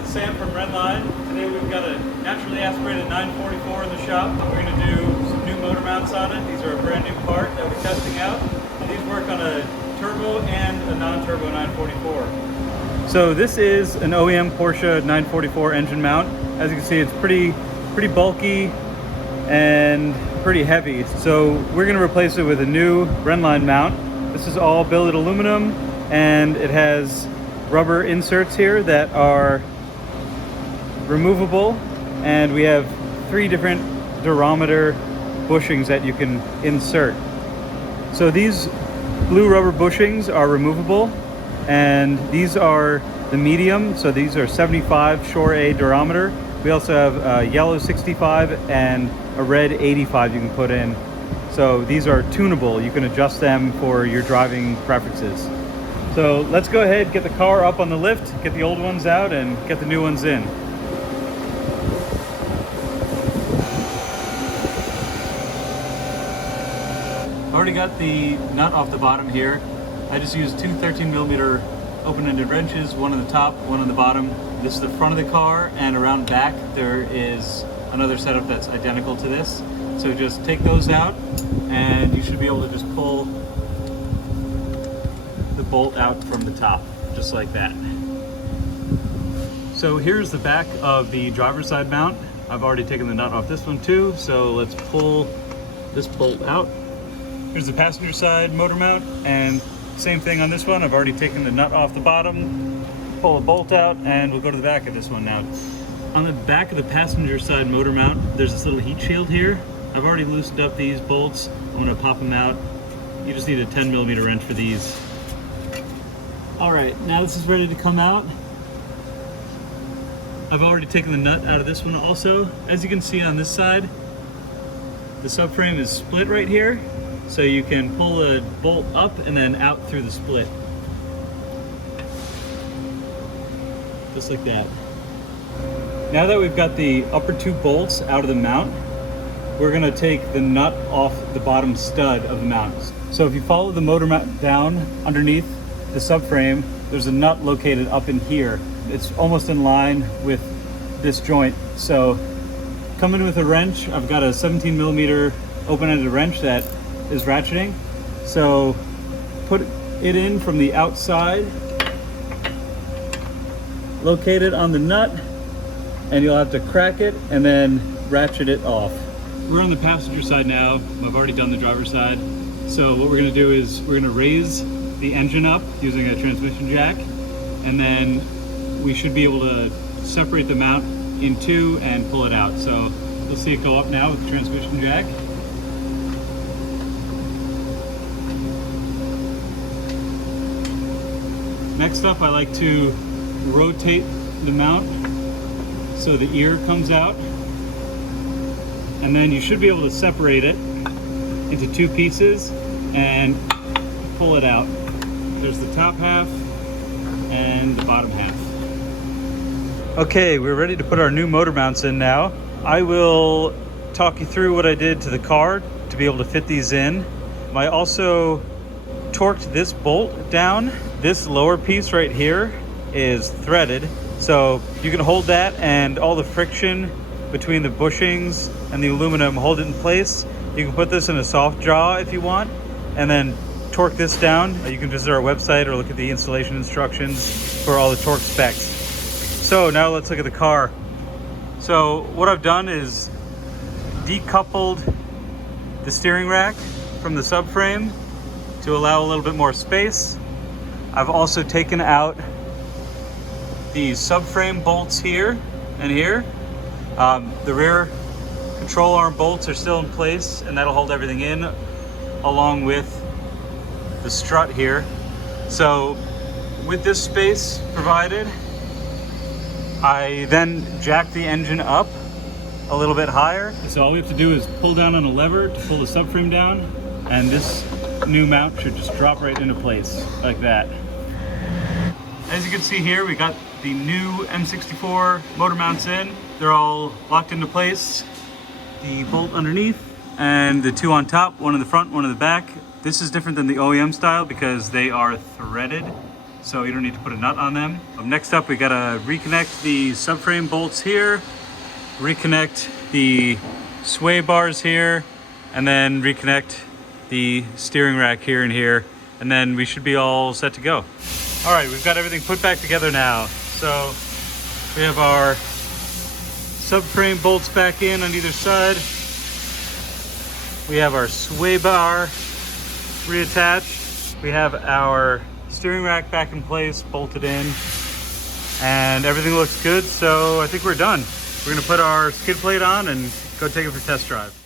it's Sam from Rennline. Today we've got a naturally aspirated 944 in the shop. We're going to do some new motor mounts on it. These are a brand new part that we're testing out. And these work on a turbo and a non-turbo 944. So this is an OEM Porsche 944 engine mount. As you can see, it's pretty bulky and pretty heavy. So we're going to replace it with a new Rennline mount. This is all billet aluminum, and it has rubber inserts here that are removable, and we have 3 different durometer bushings that you can insert. So these blue rubber bushings are removable, and these are the medium, so these are 75 Shore A durometer. We also have a yellow 65 and a red 85 you can put in. So these are tunable. You can adjust them for your driving preferences. So let's go ahead, get the car up on the lift, get the old ones out, and get the new ones in. Already got the nut off the bottom here. I just used 2 13mm open-ended wrenches, one on the top, one on the bottom. This is the front of the car, and around back there is another setup that's identical to this. So just take those out, and you should be able to just pull the bolt out from the top, just like that. So here's the back of the driver's side mount. I've already taken the nut off this one too, so let's pull this bolt out. Here's the passenger side motor mount, and same thing on this one. I've already taken the nut off the bottom, pull the bolt out, and we'll go to the back of this one now. On the back of the passenger side motor mount, there's this little heat shield here. I've already loosened up these bolts. I'm gonna pop them out. You just need a 10mm wrench for these. All right, now this is ready to come out. I've already taken the nut out of this one also. As you can see on this side, the subframe is split right here. So you can pull the bolt up and then out through the split. Just like that. Now that we've got the upper 2 bolts out of the mount, we're gonna take the nut off the bottom stud of the mount. So if you follow the motor mount down underneath the subframe, there's a nut located up in here. It's almost in line with this joint. So coming with a wrench, I've got a 17mm open-ended wrench that is ratcheting. So put it in from the outside, locate it on the nut, and you'll have to crack it and then ratchet it off. We're on the passenger side now. I've already done the driver's side. So what we're gonna do is we're gonna raise the engine up using a transmission jack, and then we should be able to separate the mount in 2 and pull it out. So you'll see it go up now with the transmission jack. Next up, I like to rotate the mount so the ear comes out, and then you should be able to separate it into 2 pieces and pull it out. There's the top half and the bottom half. Okay, we're ready to put our new motor mounts in now. I will talk you through what I did to the car to be able to fit these in. I also torqued this bolt down. This lower piece right here is threaded, so you can hold that, and all the friction between the bushings and the aluminum hold it in place. You can put this in a soft jaw if you want, and then torque this down. You can visit our website or look at the installation instructions for all the torque specs. So now let's look at the car. So what I've done is decoupled the steering rack from the subframe to allow a little bit more space. I've also taken out the subframe bolts here and here. The rear control arm bolts are still in place, and that'll hold everything in along with the strut here. So with this space provided, I then jack the engine up a little bit higher. So all we have to do is pull down on a lever to pull the subframe down, and this new mount should just drop right into place like that. As you can see here, we got the new M64 motor mounts in. They're all locked into place. The bolt underneath and the 2 on top, one in the front, one in the back. This is different than the OEM style because they are threaded. so you don't need to put a nut on them. Next up, we gotta reconnect the subframe bolts here, reconnect the sway bars here, and then reconnect the steering rack here and here, and then we should be all set to go. All right, we've got everything put back together now. So we have our subframe bolts back in on either side. We have our sway bar reattached. We have our steering rack back in place, bolted in, and everything looks good. So I think we're done. We're gonna put our skid plate on and go take it for a test drive.